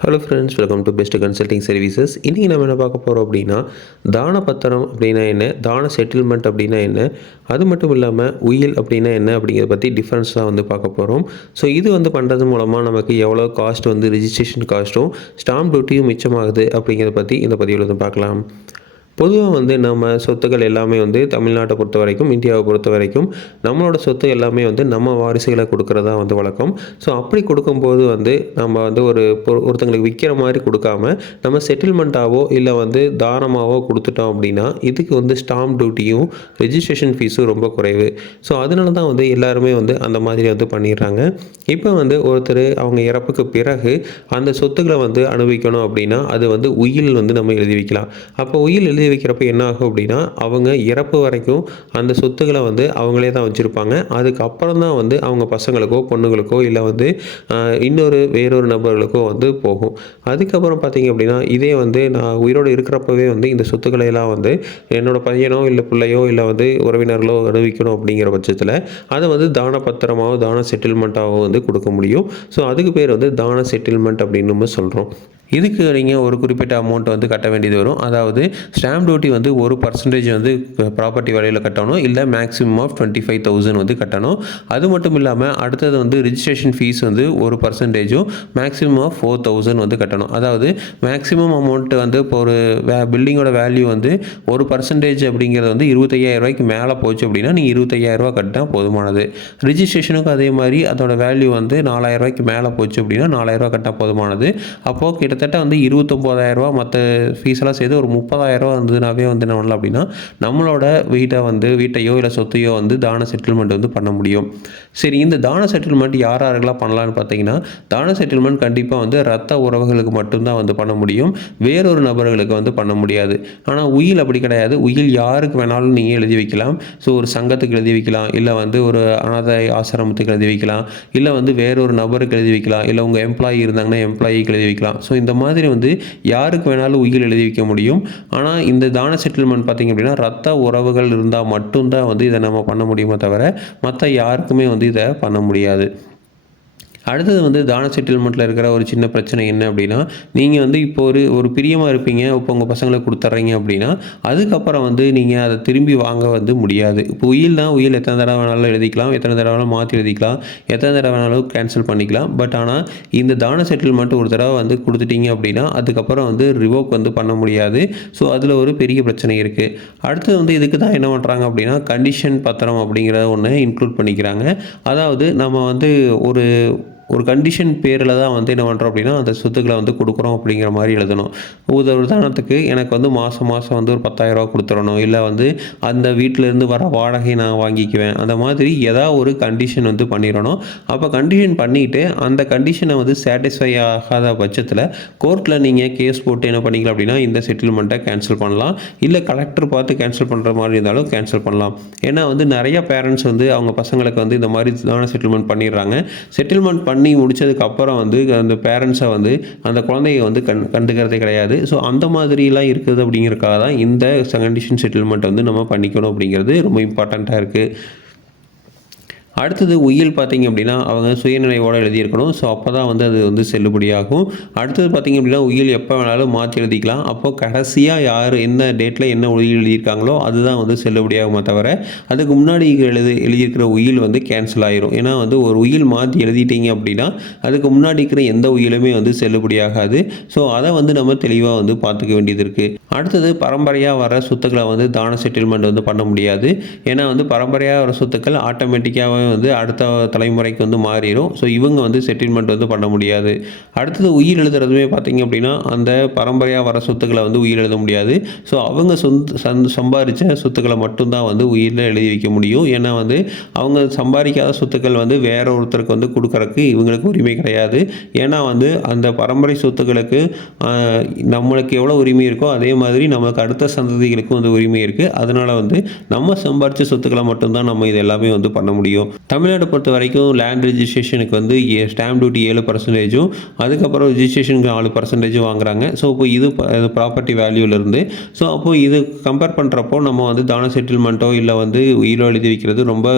Hello friends welcome to best consulting services இன்றைக்கி நம்ம என்ன பார்க்க போகிறோம் அப்படின்னா தான பத்திரம் அப்படின்னா என்ன தான செட்டில்மெண்ட் அப்படின்னா என்ன அது மட்டும் இல்லாமல் உயில் அப்படின்னா என்ன அப்படிங்கிறத பற்றி டிஃப்ரென்ஸாக வந்து பார்க்க போகிறோம் ஸோ இது வந்து பண்ணுறது மூலமாக நமக்கு எவ்வளோ காஸ்ட் வந்து ரிஜிஸ்ட்ரேஷன் காஸ்ட்டும் ஸ்டாம்ப் டியூட்டியும் மிச்சமாகுது அப்படிங்கிறத பற்றி இந்த பதிவில் வந்து பார்க்கலாம். பொதுவாக வந்து நம்ம சொத்துக்கள் எல்லாமே வந்து தமிழ்நாட்டை பொறுத்த வரைக்கும் இந்தியாவை பொறுத்த வரைக்கும் நம்மளோட சொத்து எல்லாமே வந்து நம்ம வாரிசுகளை கொடுக்கறதா வந்து வழக்கம். ஸோ அப்படி கொடுக்கும்போது வந்து நம்ம வந்து ஒரு பொ- ஒருத்தங்களுக்கு விற்கிற மாதிரி கொடுக்காம நம்ம செட்டில்மெண்ட்டாவோ இல்லை வந்து தானமாகவோ கொடுத்துட்டோம் அப்படின்னா இதுக்கு வந்து ஸ்டாம்ப் டியூட்டியும் ரெஜிஸ்ட்ரேஷன் ஃபீஸும் ரொம்ப குறைவு. ஸோ அதனால தான் வந்து எல்லாருமே வந்து அந்த மாதிரி வந்து பண்ணிடுறாங்க. இப்போ வந்து ஒருத்தர் அவங்க இறப்புக்கு பிறகு அந்த சொத்துக்களை வந்து அனுபவிக்கணும் அப்படின்னா அது வந்து உயில் வந்து நம்ம எழுதி வைக்கலாம். அப்போ உயில் எழுதி வைக்கிறப்ப என்ன ஆகும் அப்படின்னா அவங்க இறப்பு வரைக்கும் அந்த சொத்துக்களை வந்து அவங்களே தான் வச்சுருப்பாங்க. அதுக்கப்புறம் தான் வந்து அவங்க பசங்களுக்கோ பொண்ணுங்களுக்கோ இல்லை வந்து இன்னொரு வேறொரு நபர்களுக்கோ வந்து போகும். அதுக்கப்புறம் பார்த்தீங்க அப்படின்னா இதே வந்து நான் உயிரோடு இருக்கிறப்பவே வந்து இந்த சொத்துக்களை எல்லாம் வந்து என்னோடய பையனோ இல்லை பிள்ளையோ இல்லை வந்து உறவினர்களோ அனுபவிக்கணும் அப்படிங்கிற பட்சத்தில் அதை வந்து தான பத்திரமாவோ தான செட்டில்மெண்ட்டாகவும் வந்து கொடுக்க முடியும். ஸோ அதுக்கு பேர் வந்து தான செட்டில்மெண்ட் அப்படின்னு நம்ம சொல்கிறோம் இதுக்கு நீங்கள் ஒரு குறிப்பிட்ட அமௌண்ட் வந்து கட்ட வேண்டியது வரும். அதாவது ஸ்டாம்ப் டியூட்டி வந்து ஒரு பர்சன்டேஜ் வந்து ப்ராப்பர்ட்டி விலையில் கட்டணும். இல்லை maximum of twenty five thousand வந்து கட்டணும். அது மட்டும் இல்லாமல் அடுத்தது வந்து ரிஜிஸ்ட்ரேஷன் ஃபீஸ் வந்து ஒரு பர்சன்டேஜும் மேக்ஸிமம் ஆஃப் ஃபோர் தௌசண்ட் வந்து கட்டணும். அதாவது மேக்ஸிமம் அமௌண்ட் வந்து இப்போ ஒரு வே பில்டிங்கோட வேல்யூ வந்து ஒரு பர்சன்டேஜ் அப்படிங்கிறது வந்து இருபத்தையாயிரம் ரூபாய்க்கு மேலே போச்சு அப்படின்னா நீங்கள் இருபத்தையாயிரம் ரூபா கட்டினா போதுமானது. ரிஜிஸ்ட்ரேஷனுக்கும் அதே மாதிரி அதோட வேல்யூ வந்து நாலாயிரம் ரூபாய்க்கு மேலே போச்சு அப்படின்னா நாலாயிரம் ரூபா கட்டினா போதுமானது. அப்போது கிட்டத்தட்ட வந்து இருபத்தொம்போதாயிரரூவா மற்ற ஃபீஸெல்லாம் சேர்த்து ஒரு முப்பதாயிரம் ரூபா இருந்ததுனாவே வந்து என்ன பண்ணலாம் அப்படின்னா நம்மளோட வீட்டை வந்து வீட்டையோ இல்லை சொத்தையோ வந்து தான செட்டில்மெண்ட் வந்து பண்ண முடியும். சரி இந்த தான செட்டில்மெண்ட் யார் யாருக்கெல்லாம் பண்ணலான்னு பார்த்தீங்கன்னா தான செட்டில்மெண்ட் கண்டிப்பாக வந்து ரத்த உறவுகளுக்கு மட்டும்தான் வந்து பண்ண முடியும். வேறொரு நபர்களுக்கு வந்து பண்ண முடியாது. ஆனால் உயில் அப்படி கிடையாது. உயில் யாருக்கு வேணாலும் நீங்கள் எழுதி வைக்கலாம். ஸோ ஒரு சங்கத்துக்கு எழுதி வைக்கலாம். இல்லை வந்து ஒரு அனாதை ஆசிரமத்துக்கு எழுதி வைக்கலாம். இல்லை வந்து வேறொரு நபருக்கு எழுதி வைக்கலாம். இல்லை உங்கள் எம்ப்ளாயி இருந்தாங்கன்னா எம்ப்ளாயிக்கு எழுதி வைக்கலாம். ஸோ இந்த மாதிரி வந்து யாருக்கு வேணாலும் உயில் எழுதி வைக்க முடியும். ஆனால் இந்த தான செட்டில்மெண்ட் பார்த்தீங்க அப்படின்னா ரத்த உறவுகள் இருந்தால் மட்டும்தான் வந்து இதை நம்ம பண்ண முடியுமே தவிர மற்ற யாருக்குமே வந்து இதை பண்ண முடியாது. அடுத்தது வந்து தான செட்டில்மெண்ட்டில் இருக்கிற ஒரு சின்ன பிரச்சனை என்ன அப்படின்னா நீங்கள் வந்து இப்போ ஒரு ஒரு பிரியமாக இருப்பீங்க இப்போ உங்கள் பசங்களுக்கு கொடுத்துட்றீங்க அப்படின்னா அதுக்கப்புறம் வந்து நீங்கள் அதை திரும்பி வாங்க வந்து முடியாது. இப்போ உயில் தான் உயில் எத்தனை தடவை வேணாலும் எழுதிக்கலாம் எத்தனை தடவை வேணாலும் மாற்றி எழுதிக்கலாம் எத்தனை தடவை வேணாலும் கேன்சல் பண்ணிக்கலாம். பட் ஆனால் இந்த தான செட்டில்மெண்ட் ஒரு தடவை வந்து கொடுத்துட்டீங்க அப்படின்னா அதுக்கப்புறம் வந்து ரிவோக் வந்து பண்ண முடியாது. ஸோ அதில் ஒரு பெரிய பிரச்சனை இருக்குது அடுத்தது வந்து இதுக்கு தான் என்ன பண்ணுறாங்க அப்படின்னா கண்டிஷன் பத்திரம் அப்படிங்கிறத ஒன்று இன்க்ளூட் பண்ணிக்கிறாங்க. அதாவது நம்ம வந்து ஒரு ஒரு கண்டிஷன் பேரில் தான் வந்து என்ன பண்ணுறோம் அப்படின்னா அந்த சொத்துக்களை வந்து கொடுக்குறோம் அப்படிங்கிற மாதிரி எழுதணும். உதாரணத்துக்கு எனக்கு வந்து மாதம் மாதம் வந்து ஒரு பத்தாயிரரூவா கொடுத்துடணும். இல்லை வந்து அந்த வீட்டிலேருந்து வர வாடகை நான் வாங்கிக்குவேன். அந்த மாதிரி ஏதாவது ஒரு கண்டிஷன் வந்து பண்ணிடணும். அப்போ கண்டிஷன் பண்ணிவிட்டு அந்த கண்டிஷனை வந்து சாட்டிஸ்ஃபை ஆகாத பட்சத்தில் கோர்ட்டில் நீங்கள் கேஸ் போட்டு என்ன பண்ணிக்கலாம் அப்படின்னா இந்த செட்டில்மெண்ட்டை கேன்சல் பண்ணலாம். இல்லை கலெக்டர் பார்த்து கேன்சல் பண்ணுற மாதிரி இருந்தாலும் கேன்சல் பண்ணலாம். ஏன்னா வந்து நிறைய பேரண்ட்ஸ் வந்து அவங்க பசங்களுக்கு வந்து இந்த மாதிரி தான செட்டில்மெண்ட் பண்ணிடுறாங்க. செட்டில்மெண்ட் பண்ணி பண்ணி முடித்ததுக்கப்புறம் வந்து அந்த பேரண்ட்ஸை வந்து அந்த குழந்தைய வந்து கண் கண்டுக்கிறதே கிடையாது. ஸோ அந்த மாதிரிலாம் இருக்குது அப்படிங்கிறதுக்காக தான் இந்த கண்டிஷன் செட்டில்மெண்ட் வந்து நம்ம பண்ணிக்கணும் அப்படிங்கிறது ரொம்ப இம்பார்ட்டண்ட்டாக இருக்குது அடுத்தது உயில் பார்த்தீங்க அப்படின்னா அவங்க சுயநினைவோடு எழுதியிருக்கணும். ஸோ அப்போ தான் வந்து அது வந்து செல்லுபடியாகும். அடுத்தது பார்த்தீங்க அப்படின்னா உயில் எப்போ வேணாலும் மாற்றி எழுதிக்கலாம். அப்போது கடைசியாக யார் என்ன டேட்டில் என்ன உயில் எழுதியிருக்காங்களோ அதுதான் வந்து செல்லுபடியாகுமே தவிர அதுக்கு முன்னாடி எழுதி எழுதியிருக்கிற உயில் வந்து கேன்சல் ஆயிரும். ஏன்னா வந்து ஒரு உயில் மாற்றி எழுதிட்டீங்க அப்படின்னா அதுக்கு முன்னாடி இருக்கிற எந்த உயிலுமே வந்து செல்லுபடியாகாது. ஸோ அதை வந்து நம்ம தெளிவாக வந்து பார்த்துக்க வேண்டியது இருக்குது அடுத்தது பரம்பரையாக வர சொத்துக்களை வந்து தான செட்டில்மெண்ட் வந்து பண்ண முடியாது. ஏன்னா வந்து பரம்பரையாக வர சொத்துக்கள் ஆட்டோமேட்டிக்காகவே வந்து அடுத்த தலைமுறைக்கு வந்து மாறிடும். ஸோ இவங்க வந்து செட்டில்மெண்ட் வந்து பண்ண முடியாது. அடுத்தது உயிர் எழுதுறதுமே பார்த்தீங்க அப்படின்னா அந்த பரம்பரையாக வர சொத்துக்களை வந்து உயிர் எழுத முடியாது. ஸோ அவங்க சொந்த சந் சம்பாதிச்ச சொத்துக்களை மட்டும்தான் வந்து உயிரில் எழுதி வைக்க முடியும். ஏன்னா வந்து அவங்க சம்பாதிக்காத சொத்துக்கள் வந்து வேற ஒருத்தருக்கு வந்து கொடுக்கறக்கு இவங்களுக்கு உரிமை கிடையாது. ஏன்னா வந்து அந்த பரம்பரை சொத்துக்களுக்கு நம்மளுக்கு எவ்வளோ உரிமை இருக்கோ அதே மாதிரி நமக்கு அடுத்த சந்ததிகளுக்கும் வந்து உரிமை இருக்குது அதனால் வந்து நம்ம சம்பாரித்த சொத்துக்களை மட்டும்தான் நம்ம இது எல்லாமே வந்து பண்ண முடியும். தமிழ்நாடு பொறுத்த வரைக்கும் லேண்ட் ரிஜிஸ்ட்ரேஷனுக்கு வந்து ஸ்டாம்ப் டியூட்டி ஏழு பர்சன்டேஜும் அதுக்கப்புறம் ரெஜிஸ்ட்ரேஷனுக்கு நாலு பர்சன்டேஜும் வாங்குறாங்க. ஸோ இப்போ இது ப்ராப்பர்ட்டி வேல்யூலேருந்து ஸோ அப்போது இது கம்பேர் பண்ணுறப்போ நம்ம வந்து தான செட்டில்மெண்ட்டோ இல்லை வந்து உயிரோ எழுதி வைக்கிறது ரொம்ப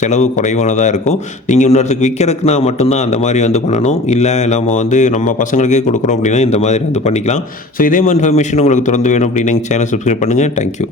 செலவு குறைவானதாக இருக்கும். நீங்கள் இன்னொருத்துக்கு விற்கிறதுக்குனா மட்டும்தான் அந்த மாதிரி வந்து பண்ணணும். இல்லை நம்ம வந்து நம்ம பசங்களுக்கே கொடுக்குறோம் அப்படின்னா இந்த மாதிரி வந்து பண்ணிக்கலாம். ஸோ இதே மாதிரி இன்ஃபர்மேஷன் உங்களுக்கு தொடர்ந்து வேணும் அப்படின்னு சேனல் சப்ஸ்கிரைப் பண்ணுங்கள் தேங்க்யூ